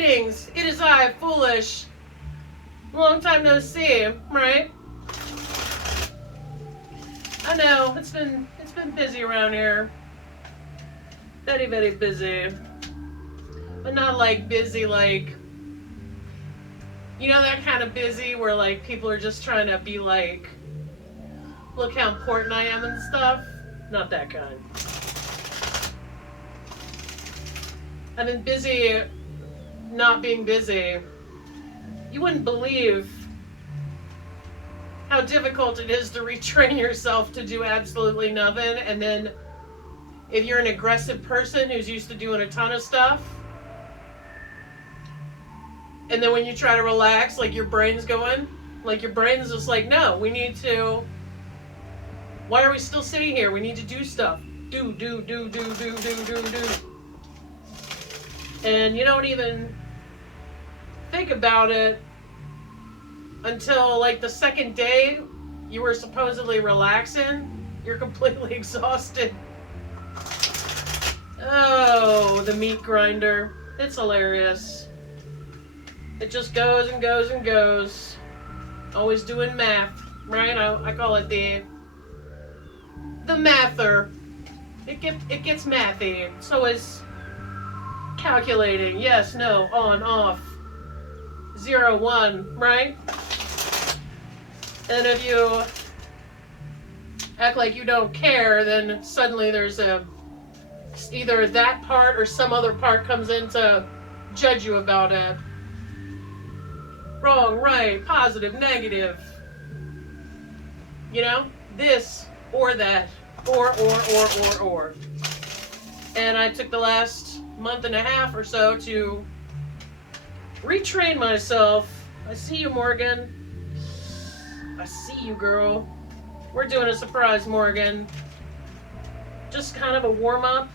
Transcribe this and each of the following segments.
Greetings, it is I, Foolish. Long time no see, right? I know, it's been busy around here. Very, very busy. But not like busy like, you know, that kind of busy where like people are just trying to be like, look how important I am and stuff. Not that kind. I've been busy not being busy. You wouldn't believe how difficult it is to retrain yourself to do absolutely nothing. And then if you're an aggressive person who's used to doing a ton of stuff, and then when you try to relax, like your brain's going, like your brain's just like, no, we need to, why are we still sitting here? We need to do stuff. Do. And you don't even think about it until like the second day you were supposedly relaxing. You're completely exhausted. Oh, the meat grinder. It's hilarious. It just goes and goes and goes. Always doing math, right? I call it the mather. It gets mathy. So is calculating. Yes, no, on, off. 0, 1, right? And if you act like you don't care, then suddenly there's either that part or some other part comes in to judge you about it. Wrong, right, positive, negative. You know? This or that. Or. And I took the last month and a half or so to retrain myself. I see you, Morgan. I see you, girl. We're doing a surprise, Morgan. Just kind of a warm-up.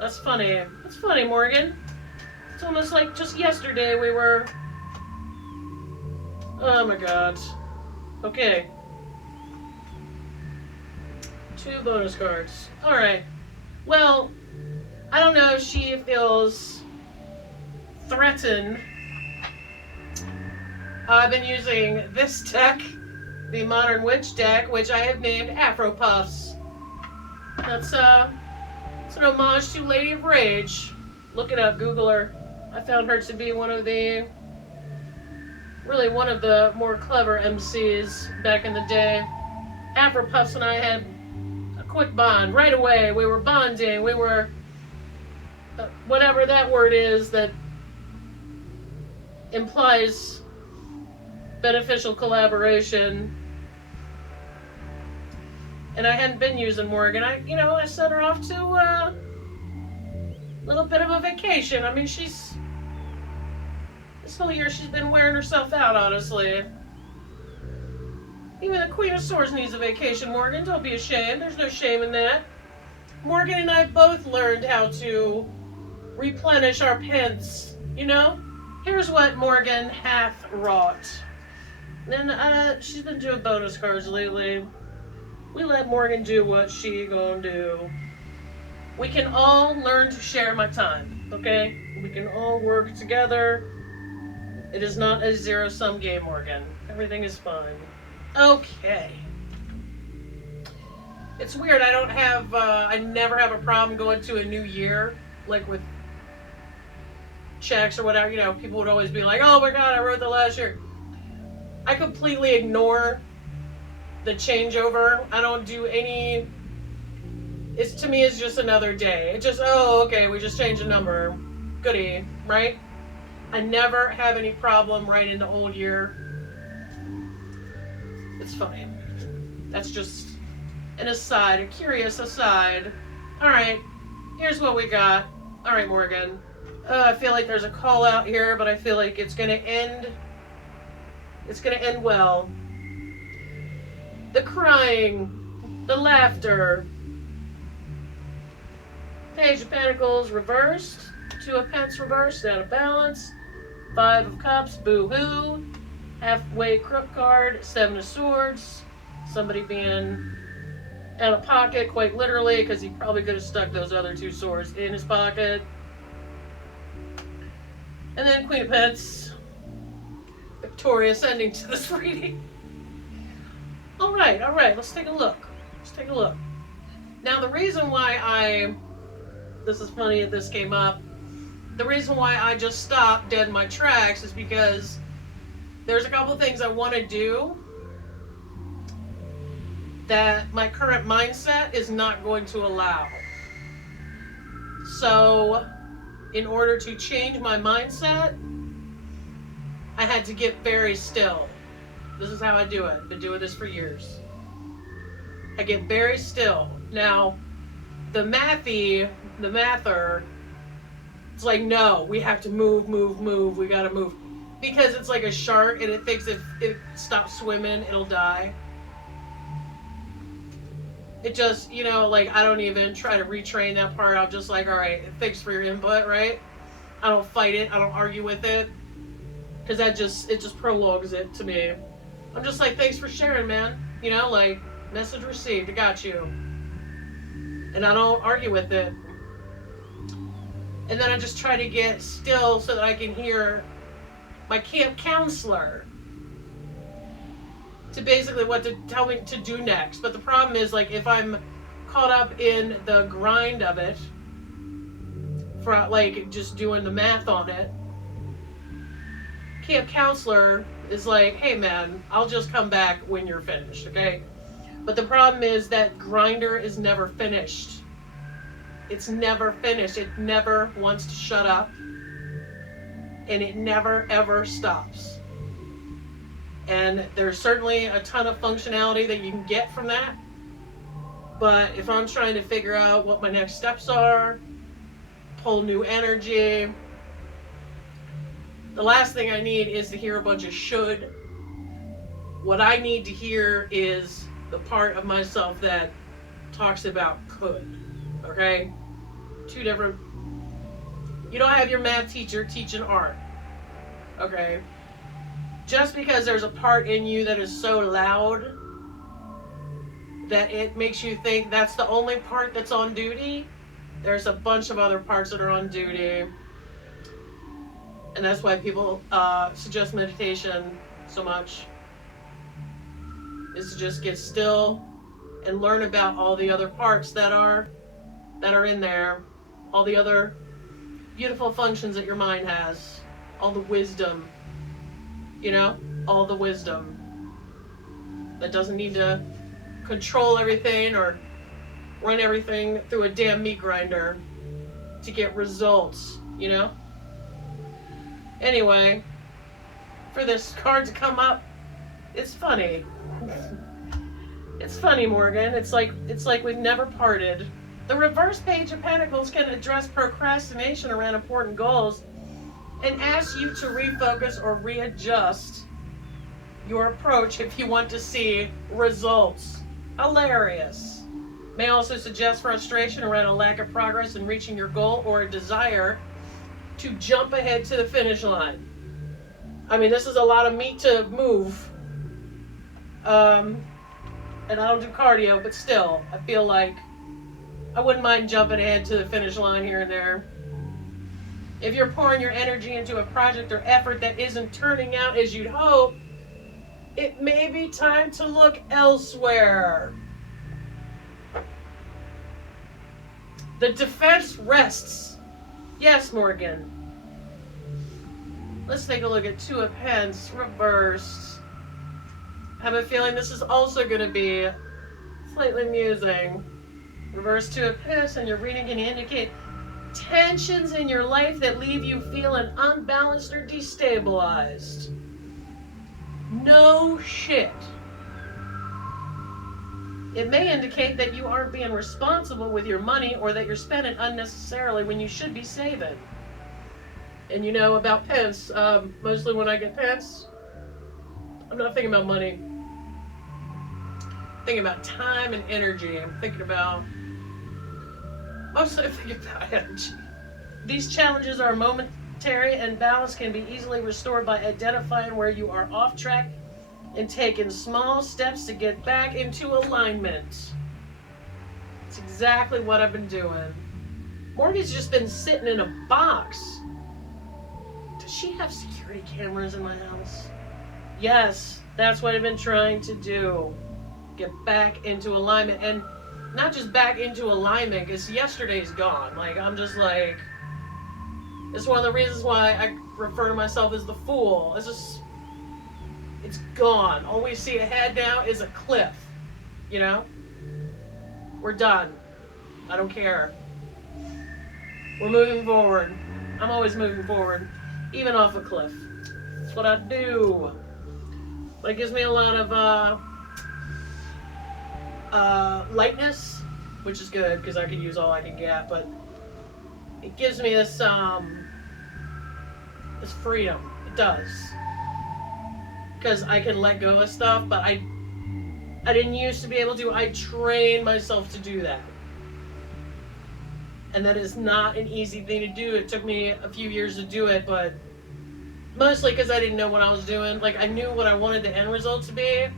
That's funny. That's funny, Morgan. It's almost like just yesterday we were... Oh my god. Okay. 2 bonus cards. Alright. Well, I don't know if she feels threatened. I've been using this deck, the Modern Witch deck, which I have named AfroPuffs. That's it's an homage to Lady of Rage. Look it up, Google her. I found her to be one of the more clever MCs back in the day. AfroPuffs and I had a quick bond right away. We were bonding. We were whatever that word is that implies beneficial collaboration. And I hadn't been using Morgan. I sent her off to a little bit of a vacation. I mean, this whole year she's been wearing herself out, honestly. Even the Queen of Swords needs a vacation, Morgan. Don't be ashamed. There's no shame in that. Morgan and I both learned how to replenish our pence, you know? Here's what Morgan hath wrought. And she's been doing bonus cards lately. We let Morgan do what she gonna do. We can all learn to share my time, okay? We can all work together. It is not a zero-sum game, Morgan. Everything is fine. Okay. It's weird, I never have a problem going to a new year, like with checks or whatever, people would always be like, oh my god, I wrote the last year. I completely ignore the changeover. I don't do any, to me, it's just another day. It's just, oh, okay, we just changed a number. Goodie, right? I never have any problem writing the old year. It's funny. That's just an aside, a curious aside. Alright, here's what we got. Alright, Morgan. I feel like there's a call out here, but I feel like it's gonna end well. The crying, the laughter. Page of Pentacles reversed. 2 of Pence reversed, out of balance. 5 of Cups, boo-hoo. Halfway crook card, 7 of Swords. Somebody being and a pocket, quite literally, because he probably could have stuck those other 2 swords in his pocket. And then Queen of Pentacles, victorious ending to this reading. All right, let's take a look. Now, the reason why this is funny that this came up, the reason why I just stopped dead in my tracks is because there's a couple of things I want to do that my current mindset is not going to allow. So, in order to change my mindset, I had to get very still. This is how I do it. I've been doing this for years. I get very still. Now, the mather, it's like, no, we have to move, we gotta move. Because it's like a shark and it thinks if it stops swimming, it'll die. It just, like, I don't even try to retrain that part. I'm just like, all right, thanks for your input, right? I don't fight it. I don't argue with it. Because it just prologues it to me. I'm just like, thanks for sharing, man. Like, message received. I got you. And I don't argue with it. And then I just try to get still so that I can hear my camp counselor to basically what to tell me to do next. But the problem is, like, if I'm caught up in the grind of it, for like just doing the math on it, camp counselor is like, hey man, I'll just come back when you're finished, okay? But the problem is that grinder is never finished. It's never finished. It never wants to shut up. And it never ever stops. And there's certainly a ton of functionality that you can get from that. But if I'm trying to figure out what my next steps are, pull new energy, the last thing I need is to hear a bunch of should. What I need to hear is the part of myself that talks about could. Okay? 2 different... You don't have your math teacher teaching art. Okay? Just because there's a part in you that is so loud that it makes you think that's the only part that's on duty, there's a bunch of other parts that are on duty. And that's why people suggest meditation so much, is to just get still and learn about all the other parts that are in there, all the other beautiful functions that your mind has, all the wisdom, all the wisdom that doesn't need to control everything or run everything through a damn meat grinder to get results, Anyway, for this card to come up, it's funny. It's funny, Morgan. It's like we've never parted. The reverse page of Pentacles can address procrastination around important goals and ask you to refocus or readjust your approach if you want to see results. Hilarious. May also suggest frustration around a lack of progress in reaching your goal or a desire to jump ahead to the finish line. I mean, this is a lot of meat to move. And I don't do cardio, but still, I feel like I wouldn't mind jumping ahead to the finish line here and there. If you're pouring your energy into a project or effort that isn't turning out as you'd hope, it may be time to look elsewhere. The defense rests. Yes, Morgan. Let's take a look at 2 of Pentacles reversed. I have a feeling this is also going to be slightly amusing. Reverse 2 of Pentacles, and your reading can indicate tensions in your life that leave you feeling unbalanced or destabilized. No shit. It may indicate that you aren't being responsible with your money or that you're spending unnecessarily when you should be saving. And about pence, mostly when I get pence, I'm not thinking about money. I'm thinking about time and energy. Mostly I'm thinking about energy. These challenges are momentary and balance can be easily restored by identifying where you are off track and taking small steps to get back into alignment. It's exactly what I've been doing. Morgan's just been sitting in a box. Does she have security cameras in my house? Yes, that's what I've been trying to do. Get back into alignment. And not just back into alignment, because yesterday's gone. Like, I'm just like, it's one of the reasons why I refer to myself as the fool. It's gone. All we see ahead now is a cliff. You know? We're done. I don't care. We're moving forward. I'm always moving forward, even off a cliff. That's what I do. But it gives me a lot of lightness, which is good because I can use all I can get. But it gives me this freedom. It does, because I can let go of stuff. But I didn't used to be able to. I trained myself to do that. And that is not an easy thing to do. It took me a few years to do it, but mostly because I didn't know what I was doing. Like, I knew what I wanted the end result to be.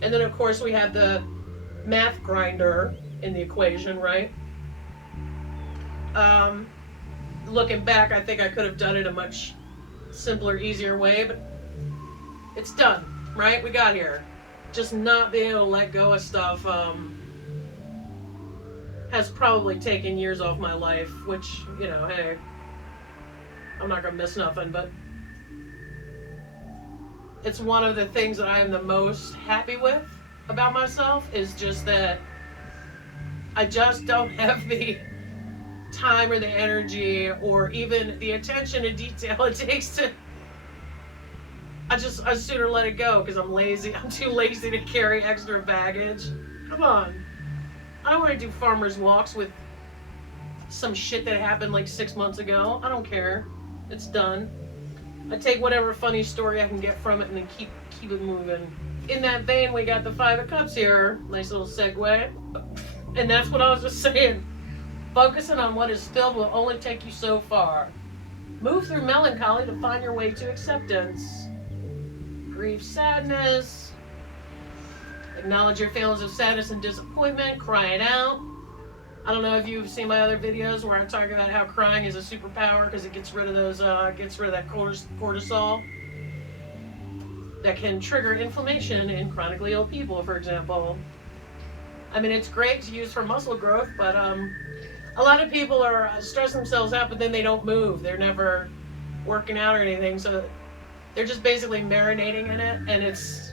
And then, of course, we have the math grinder in the equation, right? Looking back, I think I could have done it a much simpler, easier way, but it's done, right? We got here. Just not being able to let go of stuff, has probably taken years off my life, which, you know, hey, I'm not gonna miss nothing, but it's one of the things that I am the most happy with about myself, is just that I just don't have the time or the energy or even the attention to detail it takes to, I'd sooner let it go because I'm lazy. I'm too lazy to carry extra baggage. Come on. I don't want to do farmer's walks with some shit that happened like 6 months ago. I don't care. It's done. I take whatever funny story I can get from it and then keep it moving. In that vein, we got the Five of Cups here. Nice little segue. And that's what I was just saying. Focusing on what is filled will only take you so far. Move through melancholy to find your way to acceptance. Grief, sadness. Acknowledge your feelings of sadness and disappointment. Cry it out. I don't know if you've seen my other videos where I talk about how crying is a superpower because it gets rid of that cortisol that can trigger inflammation in chronically ill people, for example. I mean, it's great to use for muscle growth, but a lot of people are stressing themselves out, but then they don't move. They're never working out or anything, so they're just basically marinating in it, and it's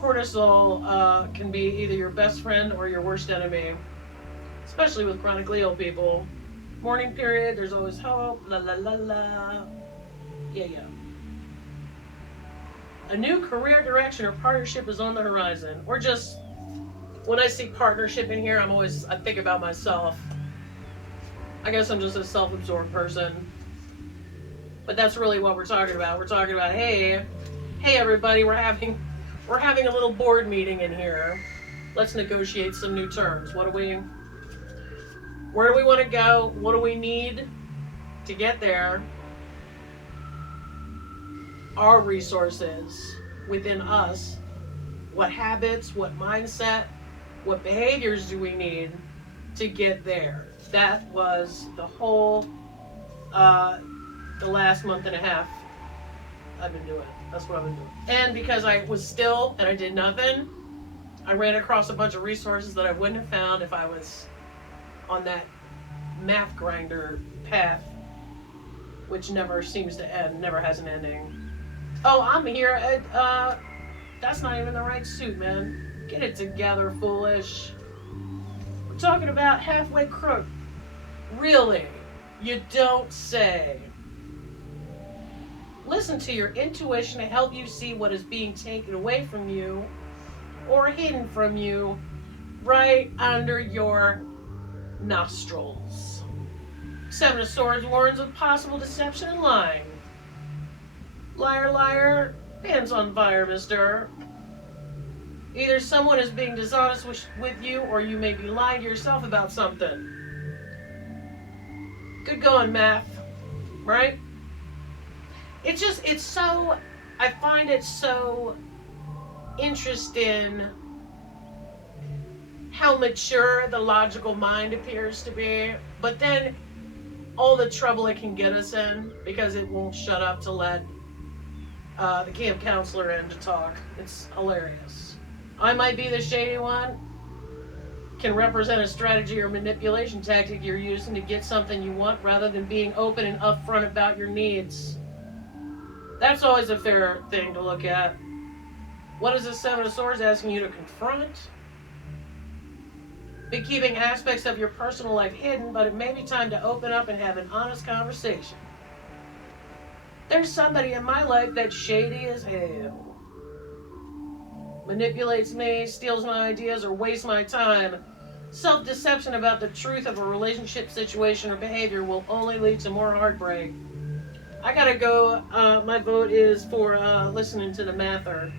cortisol can be either your best friend or your worst enemy, especially with chronically ill people. Mourning period, there's always hope, la la la la. Yeah. A new career direction or partnership is on the horizon. Or just, when I see partnership in here, I think about myself. I guess I'm just a self-absorbed person. But that's really what we're talking about. We're talking about, hey everybody, we're having a little board meeting in here. Let's negotiate some new terms. Where do we want to go? What do we need to get there? Our resources within us. What habits, what mindset, what behaviors do we need to get there? That was the whole, the last month and a half I've been doing. That's what I've been doing. And because I was still and I did nothing, I ran across a bunch of resources that I wouldn't have found if I was on that math grinder path, which never seems to end, never has an ending. Oh, I'm here. That's not even the right suit, man. Get it together, foolish. We're talking about halfway crook. Really? You don't say. Listen to your intuition to help you see what is being taken away from you or hidden from you right under your nostrils. Seven of Swords warns of possible deception and lying. Liar, liar, pants on fire, mister. Either someone is being dishonest with you, or you may be lying to yourself about something. Good going, math. Right? I find it so interesting how mature the logical mind appears to be, but then all the trouble it can get us in because it won't shut up to let the camp counselor in to talk. It's hilarious. I might be the shady one, can represent a strategy or manipulation tactic you're using to get something you want rather than being open and upfront about your needs. That's always a fair thing to look at. What is the Seven of Swords asking you to confront? Be keeping aspects of your personal life hidden, but it may be time to open up and have an honest conversation. There's somebody in my life that's shady as hell. Manipulates me, steals my ideas, or wastes my time. Self-deception about the truth of a relationship situation or behavior will only lead to more heartbreak. I gotta go. My vote is for listening to the mather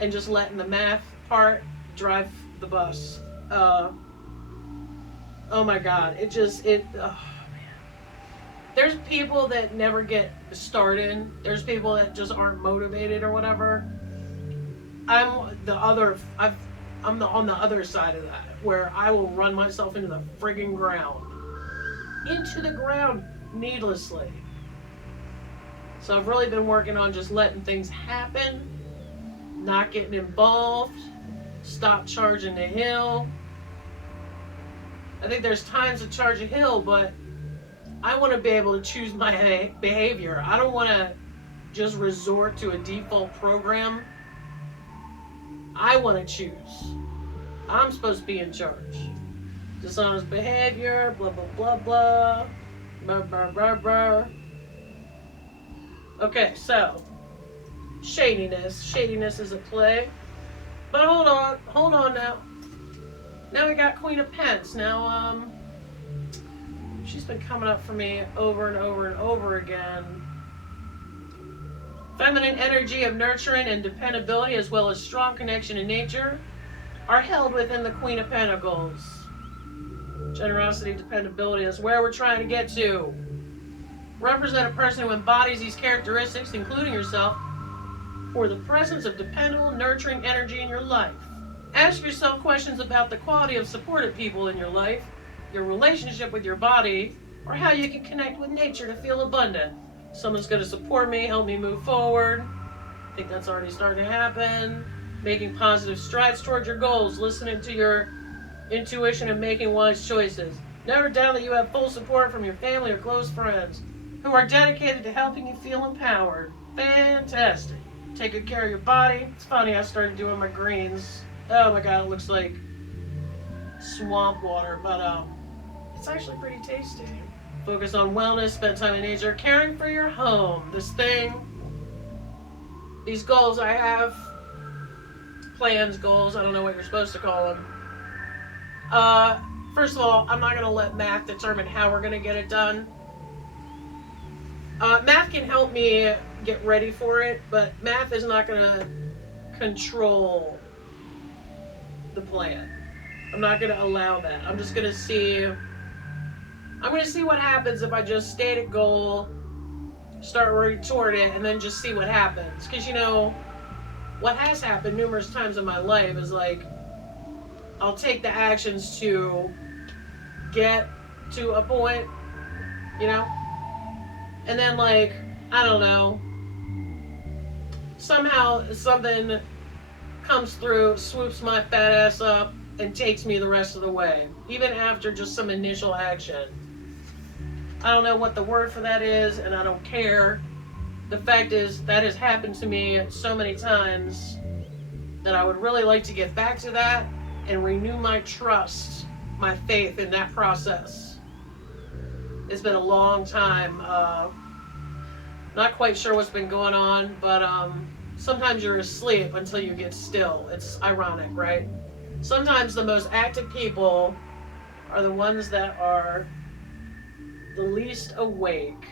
and just letting the math part drive the bus. Oh my God. There's people that never get started. There's people that just aren't motivated or whatever. I'm on the other side of that, where I will run myself into the friggin' ground. Into the ground needlessly. So I've really been working on just letting things happen, not getting involved, stop charging the hill. I think there's times to charge a hill, but I want to be able to choose my behavior. I don't want to just resort to a default program. I want to choose. I'm supposed to be in charge. Dishonest behavior, blah, blah, blah, blah. Blah, blah, blah, blah. Okay, so. Shadiness. Shadiness is a play. But hold on now. Now we got Queen of Pence. Now, she's been coming up for me over and over and over again. Feminine energy of nurturing and dependability, as well as strong connection in nature, are held within the Queen of Pentacles. Generosity, dependability is where we're trying to get to. Represent a person who embodies these characteristics, including yourself, for the presence of dependable, nurturing energy in your life. Ask yourself questions about the quality of supportive people in your life, your relationship with your body, or how you can connect with nature to feel abundant. Someone's going to support me, help me move forward. I think that's already starting to happen. Making positive strides towards your goals, listening to your intuition and making wise choices. Never doubt that you have full support from your family or close friends who are dedicated to helping you feel empowered. Fantastic. Take good care of your body. It's funny, I started doing my greens. Oh my God, it looks like swamp water, but it's actually pretty tasty. Focus on wellness, spend time in nature, caring for your home. These goals I have, plans, goals, I don't know what you're supposed to call them. First of all, I'm not going to let math determine how we're going to get it done. Math can help me get ready for it, but math is not going to control the plan. I'm not going to allow that. I'm just going to see what happens if I just state a goal, start working toward it, and then just see what happens. Because, what has happened numerous times in my life is like, I'll take the actions to get to a point, and then I don't know, somehow something comes through, swoops my fat ass up, and takes me the rest of the way, even after just some initial action. I don't know what the word for that is, and I don't care. The fact is, that has happened to me so many times that I would really like to get back to that and renew my trust, my faith in that process. It's been a long time. Not quite sure what's been going on, but sometimes you're asleep until you get still. It's ironic, right? Sometimes the most active people are the ones that are the least awake.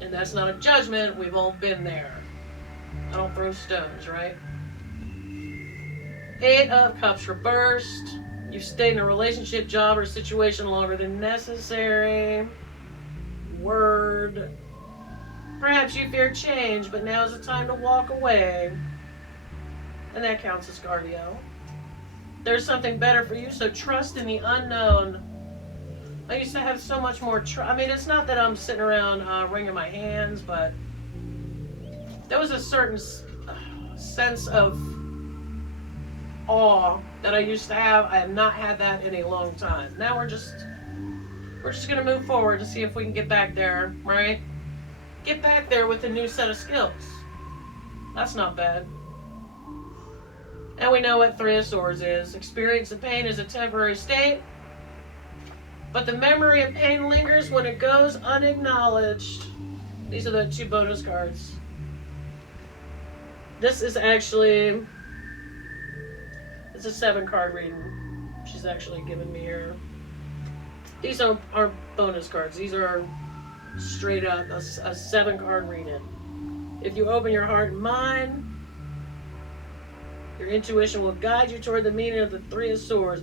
And that's not a judgment. We've all been there. I don't throw stones, right? 8 of Cups reversed. You've stayed in a relationship, job, or situation longer than necessary. Word. Perhaps you fear change, but now is the time to walk away. And that counts as cardio. There's something better for you, so trust in the unknown. I used to have so much more I mean, it's not that I'm sitting around wringing my hands, but there was a certain sense of awe that I used to have. I have not had that in a long time. Now we're just going to move forward to see if we can get back there, right? Get back there with a new set of skills. That's not bad. And we know what Three of Swords is. Experience of pain is a temporary state, but the memory of pain lingers when it goes unacknowledged. These are the 2 bonus cards. This is actually, it's a 7-card reading. She's actually giving me here. These are bonus cards. These are straight up a 7-card reading. If you open your heart and mind, your intuition will guide you toward the meaning of the Three of Swords.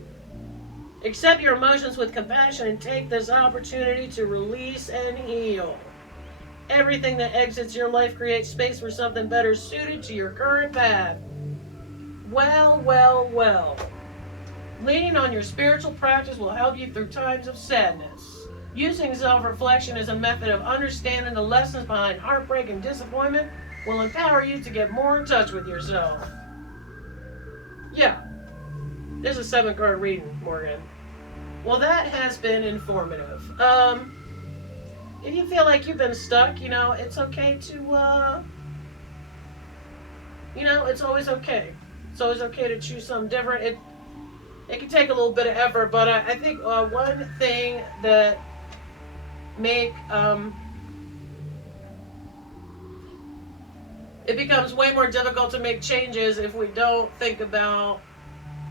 Accept your emotions with compassion and take this opportunity to release and heal. Everything that exits your life creates space for something better suited to your current path. Well, well, well. Leaning on your spiritual practice will help you through times of sadness. Using self-reflection as a method of understanding the lessons behind heartbreak and disappointment will empower you to get more in touch with yourself. Yeah, there's a 7-card reading, Morgan. Well, that has been informative. If you feel like you've been stuck, it's okay to, it's always okay. It's always okay to choose something different. It can take a little bit of effort, but I think one thing that it becomes way more difficult to make changes if we don't think about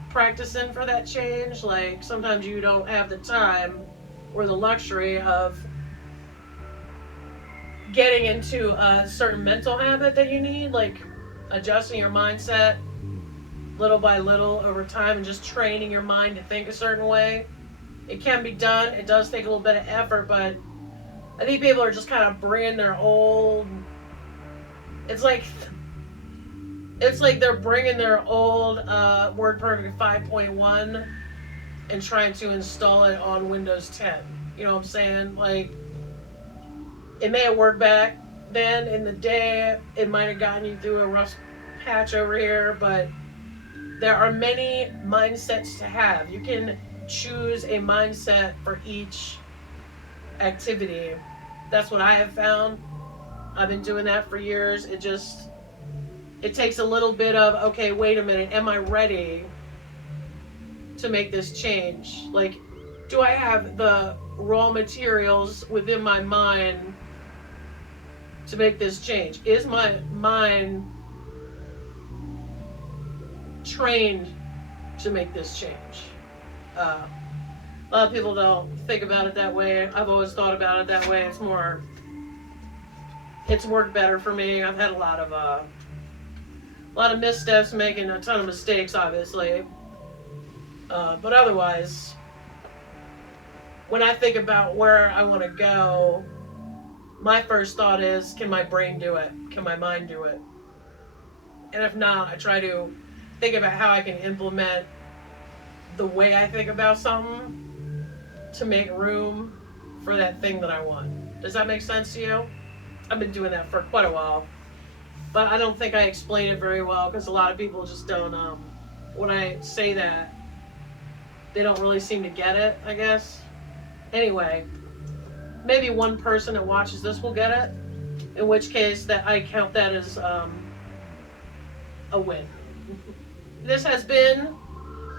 practicing for that change. Like, sometimes you don't have the time or the luxury of getting into a certain mental habit that you need, like adjusting your mindset little by little over time and just training your mind to think a certain way. It can be done. It does take a little bit of effort, but I think people are just kind of bringing their old, it's like they're bringing their old WordPerfect 5.1 and trying to install it on Windows 10. You know what I'm saying? Like, it may have worked back then in the day. It might have gotten you through a rough patch over here, but there are many mindsets to have. You can choose a mindset for each activity. That's what I have found. I've been doing that for years. It takes a little bit of, okay, wait a minute, am I ready to make this change? Like, do I have the raw materials within my mind to make this change? Is my mind trained to make this change? A lot of people don't think about it that way. I've always thought about it that way. It's worked better for me. I've had a lot of missteps, making a ton of mistakes, obviously. But otherwise, when I think about where I want to go, my first thought is, can my brain do it? Can my mind do it? And if not, I try to think about how I can implement the way I think about something to make room for that thing that I want. Does that make sense to you? I've been doing that for quite a while, but I don't think I explain it very well because a lot of people just don't, when I say that, they don't really seem to get it, I guess. Anyway, maybe one person that watches this will get it, in which case that I count that as a win. This has been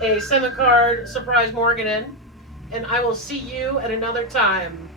a 7-card surprise Morganin, and I will see you at another time.